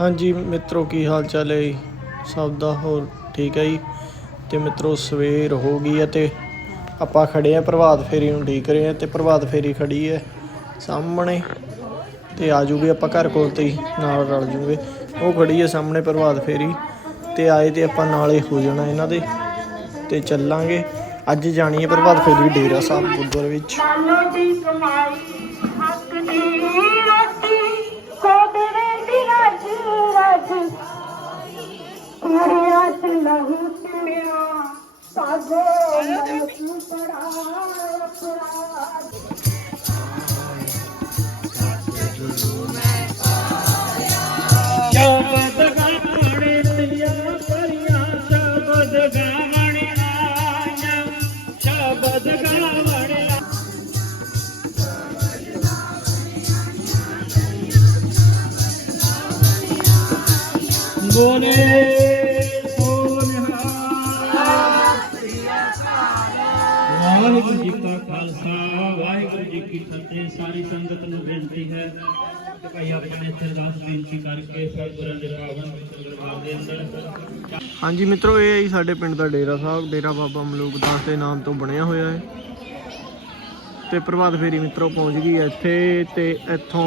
ਹਾਂਜੀ, ਮਿੱਤਰੋ, ਕੀ ਹਾਲ ਚਾਲ ਹੈ ਜੀ? ਸਭ ਦਾ ਹੋਰ ਠੀਕ ਹੈ ਜੀ? ਤੇ ਮਿੱਤਰੋ, ਸਵੇਰ ਹੋ ਗਈ ਹੈ ਤੇ ਆਪਾਂ ਖੜੇ ਆ ਪ੍ਰਭਾਤ ਫੇਰੀ ਨੂੰ ਉਡੀਕ ਰਹੇ ਆ ਤੇ ਪ੍ਰਭਾਤ ਫੇਰੀ ਖੜੀ ਹੈ ਸਾਹਮਣੇ ਤੇ ਆ ਜੂਗੇ ਆਪਾਂ ਘਰ ਕੋਲ ਤੇ ਹੀ, ਨਾਲ ਰਲ ਜੂਗੇ। ਉਹ ਖੜੀ ਹੈ ਸਾਹਮਣੇ ਪ੍ਰਭਾਤ ਫੇਰੀ ਤੇ ਆਏ ਤੇ ਆਪਾਂ ਨਾਲੇ ਹੋ ਜਾਣਾ ਇਹਨਾਂ ਦੇ ਤੇ ਚੱਲਾਂਗੇ। ਅੱਜ ਜਾਣੀ ਹੈ ਪ੍ਰਭਾਤ ਫੇਰੀ ਡੇਰਾ ਸਾਹਿਬ ਗੁਰਦੁਆਰੇ ਵਿੱਚ। ਰੱਜ ਵਾਹਿਗੁਰੂ ਜੀ ਕਾ ਖਾਲਸਾ ਵਾਹਿਗੁਰੂ ਜੀ ਕੀ ਫਤਿਹ। ਸਾਰੀ ਸੰਗਤ ਨੂੰ ਬੇਨਤੀ ਹੈ ਕਿ ਭਾਈ ਆਪਣੇ ਇੱਥੇ ਅਰਦਾਸ ਬੇਨਤੀ ਕਰਕੇ ਸਤਿਗੁਰਾਂ ਦੇ ਪਾਵਨ ਪਵਿੱਤਰ ਦਰਬਾਰ ਦੇ ਅੰਦਰ ਹਾਂਜੀ ਮਿੱਤਰੋ ਇਹ ਹੈ ਸਾਡੇ ਪਿੰਡ ਦਾ ਡੇਰਾ ਸਾਹਿਬ। ਡੇਰਾ ਬਾਬਾ ਮਲੂਕ ਦਾਸ ਦੇ ਨਾਮ ਤੋਂ ਬਣਿਆ ਹੋਇਆ ਹੈ। ਤੇ ਪ੍ਰਭਾਤ ਫੇਰੀ ਮਿੱਤਰੋ ਪਹੁੰਚ ਗਈ ਹੈ ਇੱਥੇ ਤੇ ਇੱਥੋਂ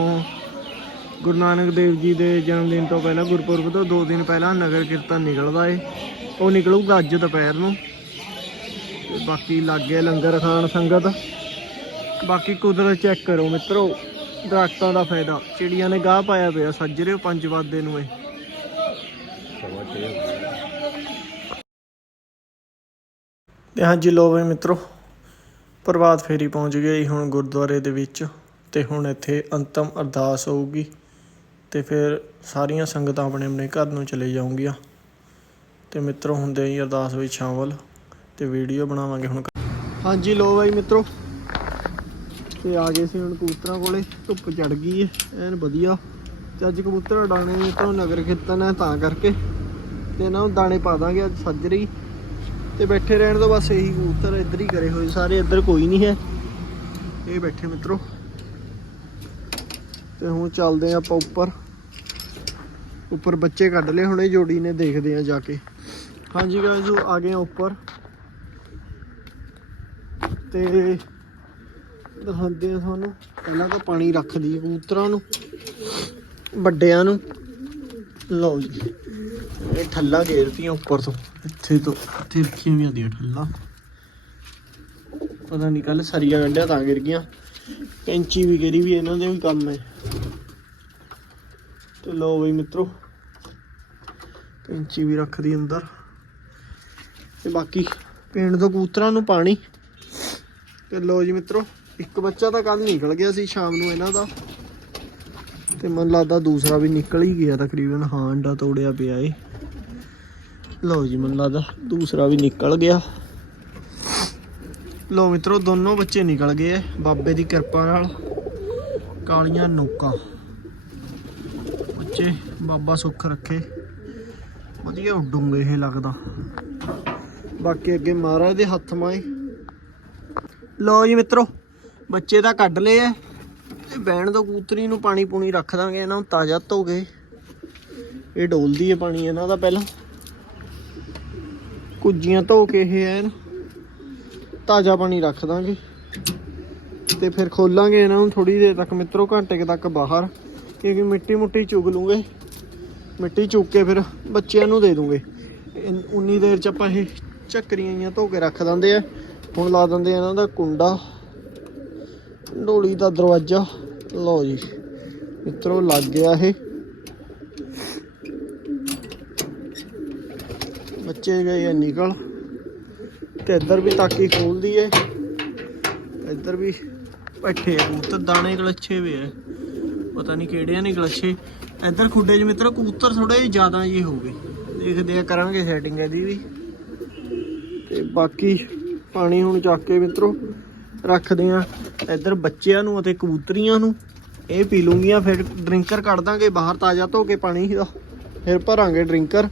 ਗੁਰੂ ਨਾਨਕ ਦੇਵ ਜੀ ਦੇ ਜਨਮ ਦਿਨ ਤੋਂ ਪਹਿਲਾਂ ਗੁਰਪੁਰਬ ਤੋਂ 2 ਦਿਨ ਪਹਿਲਾਂ ਨਗਰ ਕੀਰਤਨ ਨਿਕਲਦਾ ਏ। ਉਹ ਨਿਕਲੂਗਾ ਅੱਜ ਦੁਪਹਿਰ ਨੂੰ। ਤੇ ਬਾਕੀ ਲਾਗੇ ਲੰਗਰ ਖਾਣ ਸੰਗਤ। ਬਾਕੀ ਕੁਦਰਤ ਚੈੱਕ ਕਰੋ ਮਿੱਤਰੋ, ਦਰਖਤਾਂ ਦਾ ਫਾਇਦਾ। ਚਿੜੀਆਂ ਨੇ ਗਾਹ ਪਾਇਆ ਪਿਆ, ਸੱਜ ਰਹੇ 5 ਵਜੇ ਨੂੰ ਏ ਤੇ ਹਾਂਜੀ ਲੋ ਵੀ ਮਿੱਤਰੋ, ਪ੍ਰਭਾਤ ਫੇਰੀ ਪਹੁੰਚ ਗਈ ਹੁਣ ਗੁਰਦੁਆਰੇ ਦੇ ਵਿੱਚ ਤੇ ਹੁਣ ਇੱਥੇ ਅੰਤਮ ਅਰਦਾਸ ਹੋਊਗੀ। ਤੇ ਫਿਰ ਸਾਰੀਆਂ ਸੰਗਤਾਂ ਆਪਣੇ ਆਪਣੇ ਘਰ ਨੂੰ ਚਲੇ ਜਾਊਗੀਆਂ। ਤੇ ਮਿੱਤਰੋ, ਹੁੰਦੇ ਹੀ ਅਰਦਾਸ ਵਿੱਚ ਸ਼ਾਮਲ। ਤੇ ਵੀਡੀਓ ਬਣਾਵਾਂਗੇ ਹੁਣ। ਹਾਂਜੀ ਲੋ ਬਾਈ ਮਿੱਤਰੋ। ਤੇ ਆ ਗਏ ਸੀ ਹੁਣ ਕਬੂਤਰਾਂ ਕੋਲੇ। ਧੁੱਪ ਚੜ ਗਈ ਹੈ ਐਨ ਵਧੀਆ। ਤੇ ਅੱਜ ਕਬੂਤਰ ਉਡਾਣੇ ਨੇ ਨਗਰ ਕੀਰਤਨ ਹੈ ਤਾਂ ਕਰਕੇ। ਤੇ ਇਹਨਾਂ ਨੂੰ ਦਾਣੇ ਪਾ ਦਾਂਗੇ ਅੱਜ ਸੱਜਰੀ ਤੇ ਬੈਠੇ ਰਹਿਣ ਤੋਂ ਬਸ ਇਹੀ ਕਬੂਤਰ ਇੱਧਰ ਹੀ ਕਰੇ ਹੋਏ। ਸਾਰੇ ਇੱਧਰ ਕੋਈ ਨਹੀਂ ਹੈ। ਇਹ ਬੈਠੇ ਮਿੱਤਰੋ। ਤੇ ਹੁਣ ਚੱਲਦੇ ਆਪਾਂ ਉੱਪਰ। ਉੱਪਰ ਬੱਚੇ ਕੱਢ ਲਏ, ਹੁਣੇ ਜੋੜੀ ਨੇ ਦੇਖਦੇ ਆ ਜਾ ਕੇ। ਹਾਂਜੀ ਗਾਇਜ਼ ਆ ਗਏ ਆ ਉੱਪਰ। ਤੇ ਦਿਖਾਉਂਦੇ ਆ ਤੁਹਾਨੂੰ। ਪਹਿਲਾਂ ਤਾਂ ਪਾਣੀ ਰੱਖ ਦਈਏ ਕਬੂਤਰਾਂ ਨੂੰ, ਵੱਡਿਆਂ ਨੂੰ। ਲਓ ਜੀ, ਇਹ ਠੱਲਾ ਘੇਰਤੀਆਂ ਉੱਪਰ ਤੋਂ। ਇੱਥੇ ਤੋਂ, ਇੱਥੇ ਰੱਖੀਆਂ ਵੀ ਹੁੰਦੀਆਂ ਠੱਲਾ। ਪਤਾ ਨਹੀਂ ਕੱਲ ਸਰੀਆ ਗੰਢਿਆ ਤਾਂ ਗਿਰ ਗਈਆਂ। ਕੈਂਚੀ ਵੀ ਗਿਰੀ ਵੀ ਇਹਨਾਂ ਦੇ ਵੀ ਕੰਮ ਹੈ। ਲਓ ਬਈ ਮਿੱਤਰੋ। ਕੈਂਚੀ ਵੀ ਰੱਖਦੀ ਅੰਦਰ। ਤੇ ਬਾਕੀ ਪਿੰਡ ਤੋਂ ਕਬੂਤਰਾਂ ਨੂੰ ਪਾਣੀ। ਤੇ ਲਓ ਜੀ ਮਿੱਤਰੋ, ਇੱਕ ਬੱਚਾ ਤਾਂ ਕੱਲ ਨਿਕਲ ਗਿਆ ਸੀ ਸ਼ਾਮ ਨੂੰ ਇਹਨਾਂ ਦਾ। ਤੇ ਮੈਨੂੰ ਲੱਗਦਾ ਦੂਸਰਾ ਵੀ ਨਿਕਲ ਹੀ ਗਿਆ ਤਕਰੀਬਨ, ਹਾਂ ਅੰਡਾ ਤੋੜਿਆ ਪਿਆ ਏ। ਲਓ ਜੀ ਮੈਨੂੰ ਲੱਗਦਾ ਦੂਸਰਾ ਵੀ ਨਿਕਲ ਗਿਆ। ਲਓ ਮਿੱਤਰੋ, ਦੋਨੋਂ ਬੱਚੇ ਨਿਕਲ ਗਏ ਐ, ਬਾਬੇ ਦੀ ਕਿਰਪਾ ਨਾਲ। ਕਾਲੀਆਂ ਨੋਕਾਂ। ਬੱਚੇ, ਬਾਬਾ ਸੁੱਖ ਰੱਖੇ। ਵਧੀਆ ਉੱਡੂਗੇ ਇਹ ਲੱਗਦਾ। ਬਾਕੀ ਅੱਗੇ ਮਹਾਰਾਜ ਦੇ ਹੱਥ ਮਾਏ। ਲਓ ਜੀ ਮਿੱਤਰੋ, ਬੱਚੇ ਤਾਂ ਕੱਢ ਲਏ ਐ। ਤੇ ਬੈਣ ਤੋਂ ਕੂਤਰੀ ਨੂੰ ਪਾਣੀ ਪੂਣੀ ਰੱਖ ਦਾਂਗੇ, ਇਹਨਾਂ ਨੂੰ ਤਾਜ਼ਾ ਧੋ ਕੇ। ਇਹ ਡੋਲਦੀ ਹੈ ਪਾਣੀ ਇਹਨਾਂ ਦਾ ਪਹਿਲਾਂ। ਕੁੱਜੀਆਂ ਧੋ ਕੇ ਇਹ ਐਨ। ਤਾਜ਼ਾ ਪਾਣੀ ਰੱਖ ਦਾਂਗੇ। ਤੇ ਫਿਰ ਖੋਲਾਂਗੇ ਇਹਨਾਂ ਨੂੰ ਥੋੜੀ ਦੇਰ ਤੱਕ, ਮਿੱਤਰੋ, ਘੰਟੇ ਤੱਕ ਬਾਹਰ। ਕਿਉਂਕਿ ਮਿੱਟੀ ਮੁੱਟੀ ਚੁਗ ਲੂਗੇ। ਮਿੱਟੀ ਚੁਗ ਕੇ ਫਿਰ ਬੱਚਿਆਂ ਨੂੰ ਦੇ ਦੂੰਗੇ। ਉਨੀ ਦੇਰ ਚ ਆਪਾਂ ਇਹ ਚੱਕਰੀਆਂ ਜੀਆਂ ਧੋ ਕੇ ਰੱਖ ਦਿੰਦੇ ਆ। ਹੁਣ ਲਾ ਦਿੰਦੇ ਆ ਇਹਨਾਂ ਦਾ ਕੁੰਡਾ। ਢੋਲੀ ਦਾ ਦਰਵਾਜ਼ਾ। ਲਓ ਜੀ, ਮਿੱਤਰੋ ਲੱਗ ਗਿਆ ਇਹ। ਬੱਚੇ ਗਏ ਆ ਨਿਕਲ। ਤੇ ਇੱਧਰ ਵੀ ਤਾਕੀ ਖੋਲਦੀ ਏ। ਇੱਧਰ ਵੀ ਬੈਠੇ ਆ। ਕਬੂਤਰ ਦਾਣੇ ਗਲੱਛੇ ਵੀ ਆ। ਪਤਾ ਨਹੀਂ ਕਿਹੜੇ ਨੇ ਗਲਛੇ ਇੱਧਰ ਖੁੱਡੇ 'ਚ ਮਿੱਤਰੋ, ਕਬੂਤਰ ਥੋੜੇ ਜ਼ਿਆਦਾ ਜੀ ਹੋ ਗਏ। ਦੇਖਦੇ ਆ ਕਰਾਂਗੇ ਸੈਟਿੰਗ ਇਹਦੀ ਵੀ। ਤੇ ਬਾਕੀ ਪਾਣੀ ਹੁਣ ਚੱਕ ਕੇ ਮਿੱਤਰੋ, ਰੱਖਦੇ ਆ। ਇੱਧਰ ਬੱਚਿਆਂ ਨੂੰ ਅਤੇ ਕਬੂਤਰੀਆਂ ਨੂੰ ਇਹ ਪੀ ਲੂੰਗੀਆਂ, ਫਿਰ ਡਰਿੰਕਰ ਕੱਢ ਦਾਂਗੇ, ਬਾਹਰ ਤਾਜ਼ਾ ਧੋ ਕੇ ਪਾਣੀ ਦਾ। ਫਿਰ ਭਰਾਂਗੇ ਡਰਿੰਕਰ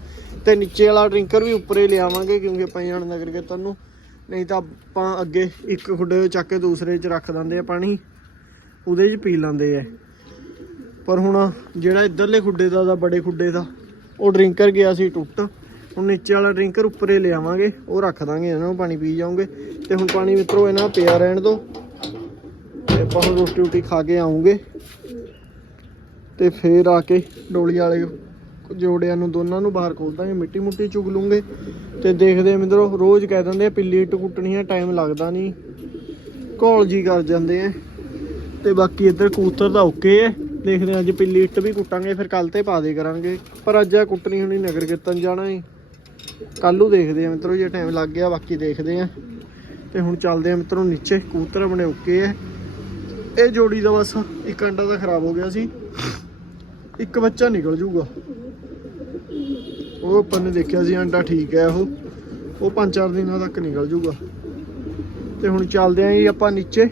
ਤੇ ਨੀਚੇ ਵਾਲਾ ਡਰਿੰਕਰ ਵੀ ਉੱਪਰੇ ਲਿਆਵਾਂਗੇ, ਕਿਉਂਕਿ ਆਪਾਂ ਜਾਣ ਨਗਰ ਕੀਰਤਨ ਨੂੰ। ਨਹੀਂ ਤਾਂ ਆਪਾਂ ਅੱਗੇ ਇੱਕ ਖੁੱਡੇ 'ਚ ਚੱਕ ਕੇ ਦੂਸਰੇ 'ਚ ਰੱਖ ਦਿੰਦੇ ਆ ਪਾਣੀ। ਉਹਦੇ 'ਚ ਪੀ ਲੈਂਦੇ ਆ। ਪਰ ਹੁਣ ਜਿਹੜਾ ਇੱਧਰਲੇ ਖੁੱਡੇ ਦਾ ਦਾ ਬੜੇ ਖੁੱਡੇ ਦਾ, ਉਹ ਡਰਿੰਕਰ ਗਿਆ ਸੀ ਟੁੱਟ। ਹੁਣ ਨੀਚੇ ਵਾਲਾ ਡਰਿੰਕਰ ਉੱਪਰੇ ਲਿਆਵਾਂਗੇ ਉਹ ਰੱਖ ਦਾਂਗੇ ਇਹਨਾਂ ਨੂੰ, ਪਾਣੀ ਪੀ ਜਾਓਗੇ। ਤੇ ਹੁਣ ਪਾਣੀ ਮਿੱਤਰੋ, ਇਹਨਾਂ ਪਿਆ ਰਹਿਣ ਦੋ। ਤੇ ਆਪਾਂ ਹੁਣ ਰੋਟੀ ਰੋਟੀ ਖਾ ਕੇ ਆਉਂਗੇ। ਤੇ ਫੇਰ ਆ ਕੇ ਡੋਲੀ ਵਾਲੇ ਜੋੜਿਆਂ ਨੂੰ, ਦੋਨਾਂ ਨੂੰ ਬਾਹਰ ਖੋਲ ਦਾਂਗੇ, ਮਿੱਟੀ ਮੁੱਟੀ ਚੁਗ ਲੂੰਗੇ। ਤੇ ਦੇਖਦੇ ਆ ਮਿੱਤਰੋ, ਰੋਜ਼ ਕਹਿ ਦਿੰਦੇ ਆ, ਪਿੱਲੀ ਇੱਟ ਕੁੱਟਣੀ ਆ ਟਾਈਮ ਲੱਗਦਾ ਨਹੀਂ। ਘੋਲ ਜੀ ਕਰ ਜਾਂਦੇ ਆ। ਤੇ ਬਾਕੀ ਇੱਧਰ ਕੂਤਰ ਦਾ ਓਕੇ ਹੈ ਦੇਖਦੇ ਹਾਂ, ਅੱਜ ਪਿੱਲੀ ਇੱਟ ਵੀ ਕੁੱਟਾਂਗੇ, ਫਿਰ ਕੱਲ ਤੇ ਪਾ ਦੇ ਕਰਾਂਗੇ। ਪਰ ਅੱਜ ਆ ਕੁੱਟਣੀ ਹੁਣੀ ਨਗਰ ਕੀਰਤਨ ਜਾਣਾ ਹੈ। ਕੱਲੂ ਦੇਖਦੇ ਆ ਮਿੱਤਰੋ, ਜੇ ਟਾਈਮ ਲੱਗ ਗਿਆ, ਬਾਕੀ ਦੇਖਦੇ ਆ ਤੇ ਹੁਣ ਚੱਲਦੇ ਆ ਮਿੱਤਰੋ ਨੀਚੇ ਕੂਤਰ ਬਣੇ ਓਕੇ ਹੈ ਇਹ ਜੋੜੀ ਦਾ ਬਸ ਇੱਕ ਅੰਡਾ ਤਾਂ ਖਰਾਬ ਹੋ ਗਿਆ ਸੀ। ਇੱਕ ਬੱਚਾ ਨਿਕਲ ਜੂਗਾ। ਉਹ ਆਪਾਂ ਨੇ ਦੇਖਿਆ ਸੀ ਅੰਡਾ ਠੀਕ ਹੈ ਉਹ। ਉਹ ਪੰਜ ਚਾਰ ਦਿਨਾਂ ਤੱਕ ਨਿਕਲ ਜੂਗਾ। ਤੇ ਹੁਣ ਚੱਲਦੇ ਆਂ ਜੀ ਆਪਾਂ ਨੀਚੇ।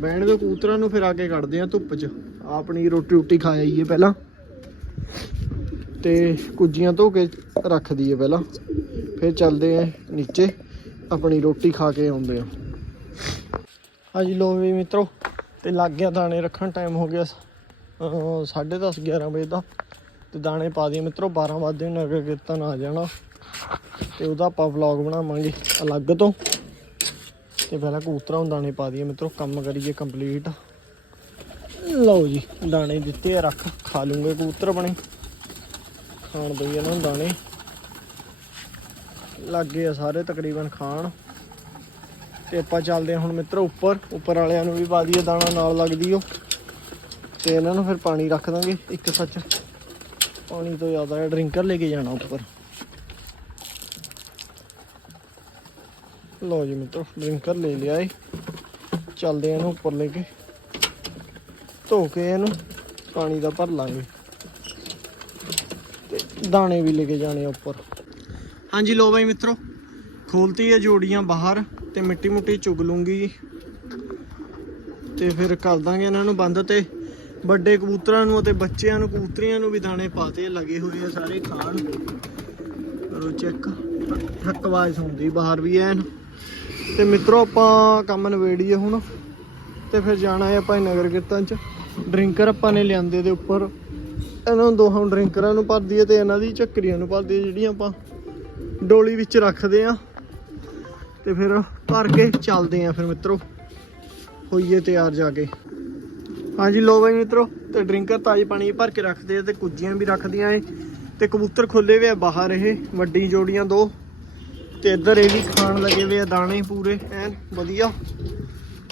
ਬਹਿਣ ਦੇ ਕੂਤਰਾਂ ਨੂੰ, ਫਿਰ ਆ ਕੇ ਕੱਢਦੇ ਆਂ ਧੁੱਪ 'ਚ। ਆਪਣੀ ਰੋਟੀ ਰੋਟੀ ਖਾ ਆਈਏ ਪਹਿਲਾਂ। ਤੇ ਕੁੱਜੀਆਂ ਧੋ ਕੇ ਰੱਖ ਦਈਏ ਪਹਿਲਾਂ। ਫਿਰ ਚੱਲਦੇ ਆਂ ਨੀਚੇ, ਆਪਣੀ ਰੋਟੀ ਖਾ ਕੇ ਆਉਂਦੇ ਆ। ਹਾਂਜੀ ਲੋ ਵੀ ਮਿੱਤਰੋ, ਤੇ ਲੱਗ ਗਿਆ ਦਾਣੇ ਰੱਖਣ ਟਾਈਮ ਹੋ ਗਿਆ 10:30 11 ਵਜੇ ਦਾ। ਤੇ ਦਾਣੇ ਪਾ ਦਈਏ ਮਿੱਤਰੋ 12 ਵਜੇ ਨਗਰ ਕੀਰਤਨ ਆ ਜਾਣਾ। ਤੇ ਉਹਦਾ ਆਪਾਂ ਵਲੌਗ ਬਣਾਵਾਂਗੇ ਅਲੱਗ ਤੋਂ। ਤੇ ਪਹਿਲਾਂ ਕਬੂਤਰਾਂ ਨੂੰ ਦਾਣੇ ਪਾ ਦਈਏ ਮਿੱਤਰੋ, ਕੰਮ ਕਰੀਏ ਕੰਪਲੀਟ ਲਓ ਜੀ, ਦਾਣੇ ਦਿੱਤੇ ਆ, ਰੱਖ, ਖਾ ਲੂੰਗੇ ਕਬੂਤਰ ਬਣੇ ਖਾਣ ਦਈ ਇਹਨਾਂ ਨੂੰ ਦਾਣੇ। ਲੱਗੇ ਆ ਸਾਰੇ ਤਕਰੀਬਨ ਖਾਣ। ਤੇ ਆਪਾਂ ਚੱਲਦੇ ਹਾਂ ਹੁਣ ਮਿੱਤਰ ਉੱਪਰ। ਉੱਪਰ ਵਾਲਿਆਂ ਨੂੰ ਵੀ ਪਾ ਦਈਏ ਦਾਣਾ, ਨਾਲ ਲੱਗਦੀ ਉਹ ਤੇ ਇਹਨਾਂ ਨੂੰ ਫਿਰ ਪਾਣੀ ਰੱਖ ਦਾਂਗੇ, ਇੱਕ ਸੱਚ। ਪਾਣੀ ਤੋਂ ਜ਼ਿਆਦਾ ਡਰਿੰਕਰ ਲੈ ਕੇ ਜਾਣਾ ਉੱਪਰ। ਲੋ ਜੀ ਮਿੱਤਰ, ਡਰਿੰਕਰ ਲੈ ਲਿਆ ਏ। ਚੱਲਦੇ ਆ ਇਹਨੂੰ ਉੱਪਰ ਲੈ ਕੇ। ਧੋ ਕੇ ਇਹਨੂੰ ਪਾਣੀ ਦਾ ਭਰ ਲਾਂਗੇ। ਤੇ ਦਾਣੇ ਵੀ ਲੈ ਕੇ ਜਾਣੇ ਉੱਪਰ। ਹਾਂਜੀ ਲੋ ਬਾਈ ਮਿੱਤਰੋ, ਖੋਲਤੀ ਹੈ ਜੋੜੀਆਂ ਬਾਹਰ ਤੇ ਮਿੱਟੀ ਮੁੱਟੀ ਚੁਗ ਲੂੰਗੀ। ਤੇ ਫਿਰ ਕਰ ਦਾਂਗੇ ਇਹਨਾਂ ਨੂੰ ਬੰਦ ਤੇ ਵੱਡੇ ਕਬੂਤਰਾਂ ਨੂੰ ਅਤੇ ਬੱਚਿਆਂ ਨੂੰ, ਕਬੂਤਰੀਆਂ ਨੂੰ ਵੀ ਦਾਣੇ ਪਾਤੇ ਲੱਗੇ ਹੋਏ ਆ ਸਾਰੇ ਖਾਣ। ਕਰੋ ਚੈੱਕ ਠੱਕ ਆਵਾਜ਼ ਹੁੰਦੀ ਬਾਹਰ ਵੀ ਐਨ। ਤੇ ਮਿੱਤਰੋ, ਆਪਾਂ ਕੰਮ ਨਵੇੜੀਏ ਹੁਣ। ਤੇ ਫਿਰ ਜਾਣਾ ਹੈ ਆਪਾਂ ਨਗਰ ਕੀਰਤਨ ਚ। ਡਰਿੰਕਰ ਆਪਾਂ ਨੇ ਲਿਆਂਦੇ ਦੇ ਉੱਪਰ। ਇਹਨਾਂ ਨੂੰ ਦੋਹਾਂ ਡਰਿੰਕਰਾਂ ਨੂੰ ਭਰ ਦਈਏ ਤੇ ਇਹਨਾਂ ਦੀ ਚੱਕਰੀਆਂ ਨੂੰ ਭਰ ਦਈਏ ਜਿਹੜੀਆਂ ਆਪਾਂ ਡੋਲੀ ਵਿੱਚ ਰੱਖਦੇ ਆ ਤੇ ਫਿਰ ਭਰ ਕੇ ਚੱਲਦੇ ਆ ਫਿਰ ਮਿੱਤਰੋ। ਹੋਈਏ ਤਿਆਰ ਜਾ ਕੇ। ਹਾਂਜੀ ਲੋ ਬਾਈ ਮਿੱਤਰੋ, ਤੇ ਡਰਿੰਕਰ ਤਾਜ਼ੇ ਪਾਣੀ ਭਰ ਕੇ ਰੱਖਦੇ ਆ ਤੇ ਕੁੱਜੀਆਂ ਵੀ ਰੱਖਦੀਆਂ ਏ। ਤੇ ਕਬੂਤਰ ਖੁੱਲੇ ਵੇ ਆ ਬਾਹਰ ਇਹ, ਵੱਡੀ ਜੋੜੀਆਂ ਦੋ। ਤੇ ਇੱਧਰ ਇਹ ਵੀ ਖਾਣ ਲੱਗੇ ਵੇ ਆ ਦਾਣੇ ਪੂਰੇ, ਐਨ ਵਧੀਆ।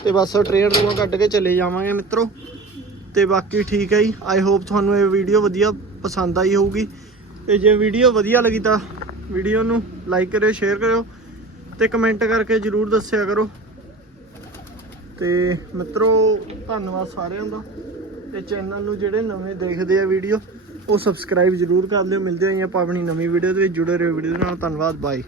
ਤੇ ਬਸ ਟ੍ਰੇਨ ਰੂਆਂ ਕੱਢ ਕੇ ਚਲੇ ਜਾਵਾਂਗੇ ਮਿੱਤਰੋ। ਤੇ ਬਾਕੀ ਠੀਕ ਹੈ ਜੀ। ਆਈ ਹੋਪ ਤੁਹਾਨੂੰ ਇਹ ਵੀਡੀਓ ਵਧੀਆ ਪਸੰਦ ਆਈ ਹੋਊਗੀ। ਤੇ ਜੇ ਵੀਡੀਓ ਵਧੀਆ ਲੱਗੀ ਤਾਂ ਵੀਡੀਓ ਨੂੰ ਲਾਈਕ ਕਰਿਓ ਸ਼ੇਅਰ ਕਰਿਓ ਤੇ ਕਮੈਂਟ ਕਰਕੇ ਜਰੂਰ ਦੱਸਿਆ ਕਰੋ। ਤੇ ਮਿੱਤਰੋ, ਧੰਨਵਾਦ ਸਾਰਿਆਂ ਦਾ। ਤੇ ਚੈਨਲ ਨੂੰ ਜਿਹੜੇ ਨਵੇਂ ਦੇਖਦੇ ਆ ਵੀਡੀਓ ਉਹ ਸਬਸਕ੍ਰਾਈਬ ਜਰੂਰ ਕਰ ਲਿਓ। ਮਿਲਦੇ ਆਂ ਆਪਾਂ ਆਪਣੀ ਨਵੀਂ ਵੀਡੀਓ ਦੇ ਵਿੱਚ। ਜੁੜੇ ਰਹੋ ਵੀਡੀਓ ਦੇ ਨਾਲ। ਧੰਨਵਾਦ ਬਾਏ